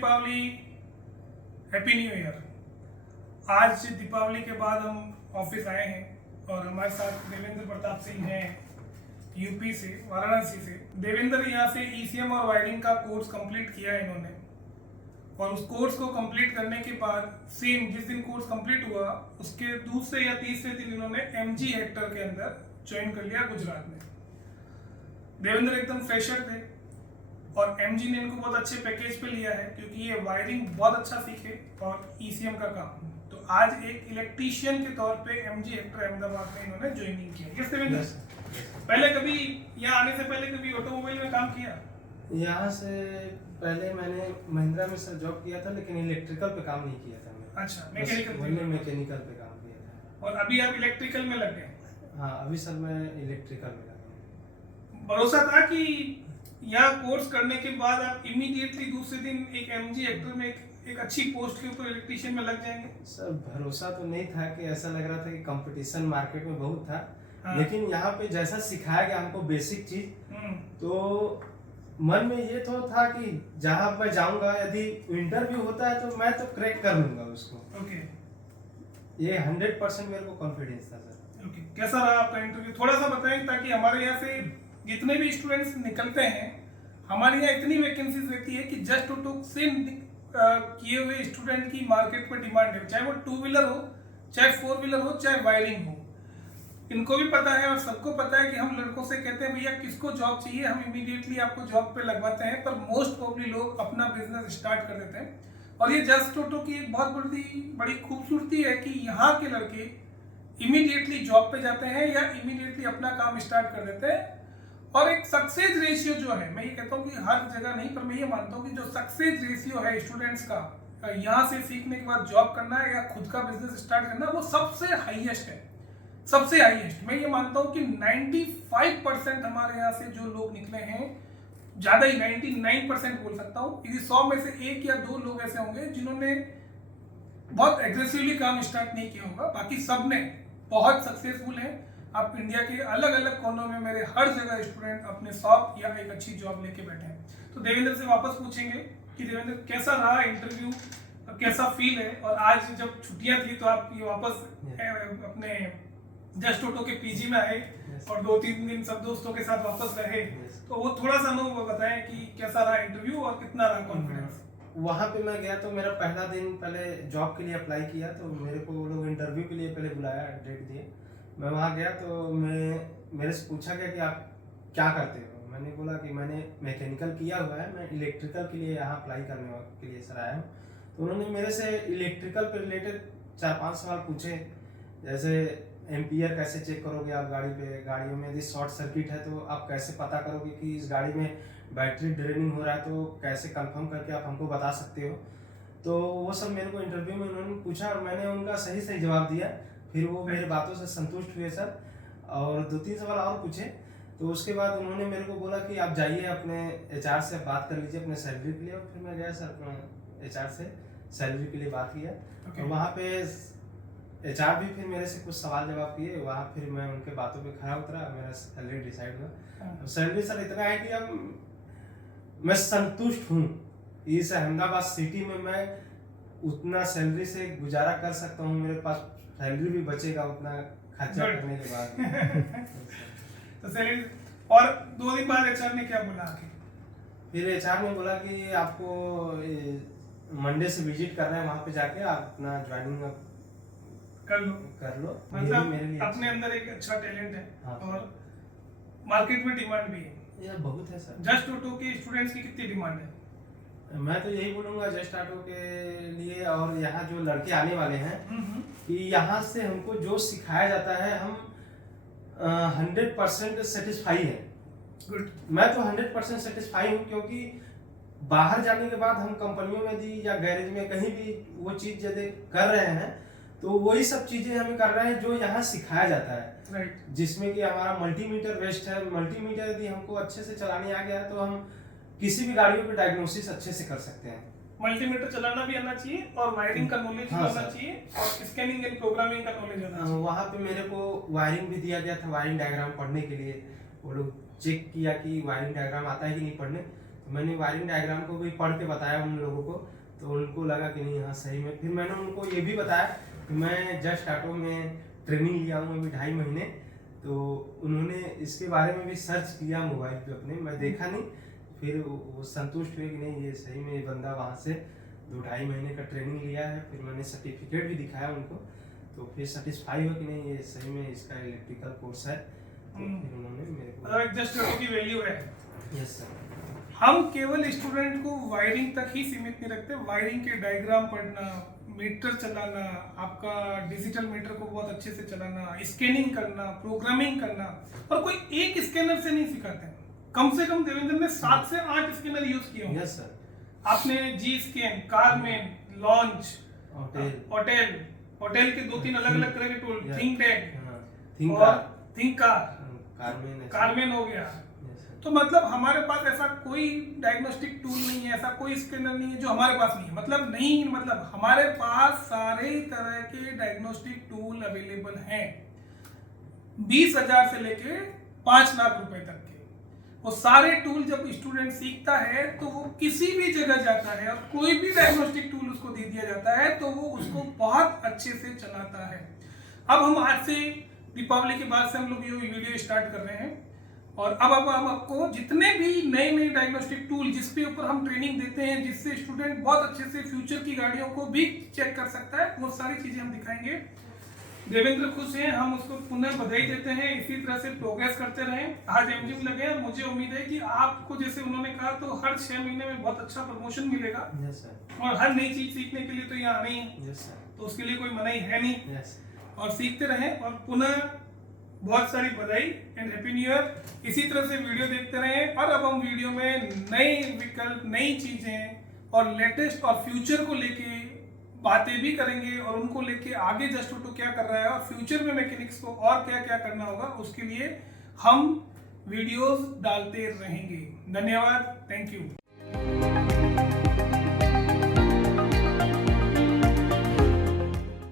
Deepawali, happy new year. आज दीपावली के बाद हम ऑफिस आए हैं और हमारे साथ देवेंद्र प्रताप सिंह हैं यूपी से, वाराणसी से। देवेंद्र यहाँ से ईसीएम और वायरिंग का कोर्स कंप्लीट किया है इन्होंने, और उस कोर्स को कंप्लीट करने के बाद सेम जिस दिन कोर्स कंप्लीट हुआ उसके दूसरे या तीसरे दिन इन्होंने एमजी हेक्टर के अंदर ज्वाइन कर लिया गुजरात में। देवेंद्र एकदम फ्रेशर थे और एमजी ने इनको बहुत अच्छे पैकेज पे लिया है क्योंकि ये वायरिंग बहुत अच्छा सीखे और ईसीएम का काम। तो आज एक इलेक्ट्रीशियन के तौर पे एमजी हेक्टर अहमदाबाद में इन्होंने ज्वाइनिंग किया। यस देवेंद्र, पहले कभी यहाँ आने से पहले कभी ऑटोमोबाइल में काम किया? यहाँ से पहले मैंने महिंद्रा में सर जॉब किया था, लेकिन इलेक्ट्रिकल पे काम नहीं किया था मैं। अच्छा, मैकेनिकल पे काम किया था। और अभी आप इलेक्ट्रिकल में लग गए? हाँ, अभी सर मैं इलेक्ट्रिकल में लगा हूँ। भरोसा था कि यहाँ कोर्स करने के बाद आप इमीडिएटली दूसरे दिन एक एमजी हेक्टर में एक अच्छी पोस्ट के ऊपर इलेक्ट्रीशियन में लग जाएंगे? सर भरोसा तो नहीं था, कि ऐसा लग रहा था कि कंपटीशन मार्केट में बहुत था। हाँ। लेकिन यहाँ पे जैसा सिखाया गया हमको बेसिक चीज, तो मन में ये तो था कि जहाँ मैं जाऊंगा, यदि इंटरव्यू होता है तो मैं तो क्रैक कर लूंगा उसको। ओके, ये 100% मेरे को कॉन्फिडेंस था सर। ओके। कैसा रहा आपका इंटरव्यू? थोड़ा सा बताएं ताकि हमारे यहाँ से जितने भी स्टूडेंट्स निकलते हैं, हमारे यहाँ इतनी वैकेंसीज रहती है कि जस्ट टू सेम किए हुए स्टूडेंट की मार्केट में डिमांड है, चाहे वो 2 व्हीलर हो, चाहे 4 व्हीलर हो, चाहे वायरिंग हो। इनको भी पता है और सबको पता है कि हम लड़कों से कहते हैं भैया किसको जॉब चाहिए, हम इमीडिएटली आपको जॉब पे लगवाते हैं, पर मोस्ट प्रोबेबली लोग अपना बिजनेस स्टार्ट कर देते हैं। और ये जस्ट टोटो की एक बहुत बड़ी खूबसूरती है कि यहाँ के लड़के इमीडिएटली जॉब पे जाते हैं या इमीडिएटली अपना काम स्टार्ट कर देते हैं। और एक सक्सेस रेशियो जो है, मैं ये कहता हूँ कि हर जगह नहीं, पर मैं ये मानता हूँ कि जो सक्सेस रेशियो है स्टूडेंट्स का यहाँ से सीखने के बाद जॉब करना है या खुद का बिजनेस स्टार्ट करना, वो सबसे हाईएस्ट है, सबसे हाईएस्ट। मैं ये मानता हूँ कि 95% हमारे यहाँ से जो लोग निकले हैं, ज्यादा ही 99% बोल सकता हूँ, यदि 100 में से 1 या 2 लोग ऐसे होंगे जिन्होंने बहुत एग्रेसिवली काम स्टार्ट नहीं किया होगा, बाकी सब ने बहुत सक्सेसफुल है। आप इंडिया के अलग अलग कोनों में मेरे हर जगह स्टूडेंट अपने शॉप या एक अच्छी जॉब लेके बैठे हैं। तो देवेंद्र से वापस पूछेंगे कि देवेंद्र कैसा रहा इंटरव्यू, कैसा फील है, और आज जब छुट्टियां थी तो आप ये वापस अपने जस्ट ऑटो के पीजी में आए और 2-3 दिन सब दोस्तों के साथ वापस रहे, तो वो थोड़ा सा अनुभव बताएं कि कैसा रहा इंटरव्यू और कितना रहा कॉन्फिडेंस? वहाँ पे मैं गया तो मेरा पहला दिन, पहले जॉब के लिए अप्लाई किया तो मेरे को वो लोग इंटरव्यू के लिए पहले बुलाया, डेट दिए। मैं वहाँ गया तो मेरे से पूछा गया कि आप क्या करते हो। मैंने बोला कि मैंने मैकेनिकल किया हुआ है, मैं इलेक्ट्रिकल के लिए यहाँ अप्लाई करने के लिए सर आया हूँ। तो उन्होंने मेरे से इलेक्ट्रिकल पे रिलेटेड 4-5 सवाल पूछे, जैसे एम्पियर कैसे चेक करोगे आप गाड़ी पे, गाड़ियों में यदि शॉर्ट सर्किट है तो आप कैसे पता करोगे कि इस गाड़ी में बैटरी ड्रेनिंग हो रहा है, तो कैसे कंफर्म करके आप हमको बता सकते हो। तो वो सब मेरे को इंटरव्यू में उन्होंने पूछा और मैंने उनका सही सही जवाब दिया। फिर वो मेरे बातों से संतुष्ट हुए सर, और 2-3 सवाल और पूछे। तो उसके बाद उन्होंने मेरे को बोला कि आप जाइए अपने HR से बात कर लीजिए अपने सैलरी के लिए। और फिर मैं गया सर अपने HR से सैलरी के लिए बात किया। और वहाँ पे HR भी फिर मेरे से कुछ सवाल जवाब किए। वहाँ फिर मैं उनके बातों पे खरा उतरा, मेरा सैलरी डिसाइड हुआ। सैलरी सर इतना है कि अब मैं संतुष्ट हूँ। इस अहमदाबाद सिटी में मैं उतना सैलरी से गुजारा कर सकता हूँ, मेरे पास सैलरी भी बचेगा उतना खर्चा करने के बाद। तो सैलरी, और 2 दिन बाद HR ने क्या बोला आके? फिर HR ने बोला कि आपको मंडे से विजिट करना है, वहाँ पे जाके आप अपना ज्वाइनिंग कर लो। मतलब अपने अंदर एक अच्छा टैलेंट है। हाँ। और मार्केट में डिमांड भी है। ये बहुत है सर। जस्ट ऑटो के स्टूडेंट्स की कितनी डिमांड है? मैं तो यही बोलूंगा जस्ट ऑटो के लिए, और यहाँ जो लड़के आने वाले हैं, कि यहाँ से हमको जो सिखाया जाता है हम 100% सेटिस्फाई है। गुड। मैं तो 100% सेटिस्फाई हूँ, क्योंकि बाहर जाने के बाद हम कंपनियों में भी या गैरेज में कहीं भी वो चीज यदि कर रहे हैं तो वही सब चीजें हमें कर रहे हैं जो यहाँ सिखाया जाता है। राइट। जिसमें कि हमारा मल्टीमीटर वेस्ट है। मल्टीमीटर यदि हमको अच्छे से चलाने आ गया तो हम किसी भी गाड़ियों पे डायग्नोसिस अच्छे से कर सकते हैं। मल्टीमीटर चलाना भी आना चाहिए और वायरिंग का नॉलेज भी होना चाहिए और स्कैनिंग एंड प्रोग्रामिंग का नॉलेज होना चाहिए। वहाँ पे मेरे को वायरिंग भी दिया गया था, वायरिंग डायग्राम पढ़ने के लिए। वो लोग चेक किया कि वायरिंग डायग्राम आता है कि नहीं पढ़ने। तो तो मैंने वायरिंग डायग्राम को भी पढ़ के बताया उन लोगों को, तो उनको लगा कि नहीं हाँ सही में। फिर मैंने उनको ये भी बताया कि मैं जस्ट ऑटो में ट्रेनिंग लिया हूँ अभी 2.5 महीने, तो उन्होंने इसके बारे में भी सर्च किया मोबाइल पे अपने, मैं देखा नहीं, फिर वो संतुष्ट हुए कि नहीं ये सही में ये बंदा वहाँ से 2-2.5 महीने का ट्रेनिंग लिया है। फिर मैंने सर्टिफिकेट भी दिखाया उनको, तो फिर सेटिस्फाई हुआ कि नहीं ये सही में इसका इलेक्ट्रिकल कोर्स है, तो फिर उन्होंने मेरे को जस्ट ऑटो की वैल्यू है। Yes sir. हम केवल स्टूडेंट को वायरिंग तक ही सीमित नहीं रखते, वायरिंग के डायग्राम पढ़ना, मीटर चलाना, आपका डिजिटल मीटर को बहुत अच्छे से चलाना, स्कैनिंग करना, प्रोग्रामिंग करना, और कोई एक स्कैनर से नहीं सिखाते हैं। कम से कम देवेंद्र ने 7 से 8 स्कैनर यूज किए होंगे। Yes sir. आपने जी स्कैन, कारमेन, लॉन्च, होटल के 2-3 अलग अलग तरह के टूल, थिंक टैग और कारमेन हो गया। तो मतलब हमारे पास ऐसा कोई डायग्नोस्टिक टूल नहीं है, ऐसा कोई स्कैनर नहीं है जो हमारे पास नहीं है। मतलब हमारे पास सारे तरह के डायग्नोस्टिक टूल अवेलेबल हैं, 20,000 से लेके 5 लाख रुपए तक के। वो सारे टूल जब स्टूडेंट सीखता है तो वो किसी भी जगह जाता है और कोई भी डायग्नोस्टिक टूल उसको दे दिया जाता है तो वो उसको बहुत अच्छे से चलाता है। अब हम आज से दीपावली के बाद से हम लोग ये वीडियो स्टार्ट कर रहे हैं, और अब हम आपको जितने भी नए डायग्नोस्टिक टूल जिसके ऊपर हम ट्रेनिंग देते हैं, जिससे स्टूडेंट बहुत अच्छे से फ्यूचर की गाड़ियों को भी चेक कर सकता है, वो सारी चीजें हम दिखाएंगे। देवेंद्र खुश हैं, हम उसको पुनः बधाई देते हैं, इसी तरह से प्रोग्रेस करते रहें। आज एमजी लगे और मुझे उम्मीद है कि आपको जैसे उन्होंने कहा तो हर 6 महीने में बहुत अच्छा प्रमोशन मिलेगा। Yes sir. और हर नई चीज सीखने के लिए तो यहाँ आना ही है। Yes sir. तो उसके लिए कोई मनाही है नहीं। यस। और सीखते रहें, और पुनः बहुत सारी बधाई एंड हैप्पी न्यू ईयर। इसी तरह से वीडियो देखते रहें, और अब हम वीडियो में नए विकल्प, नई चीजें और लेटेस्ट और फ्यूचर को लेके बातें भी करेंगे, और उनको लेके आगे जस्ट ऑटो क्या कर रहा है और फ्यूचर में मैकेनिक्स को और क्या क्या करना होगा उसके लिए हम वीडियोस डालते रहेंगे। धन्यवाद, थैंक यू।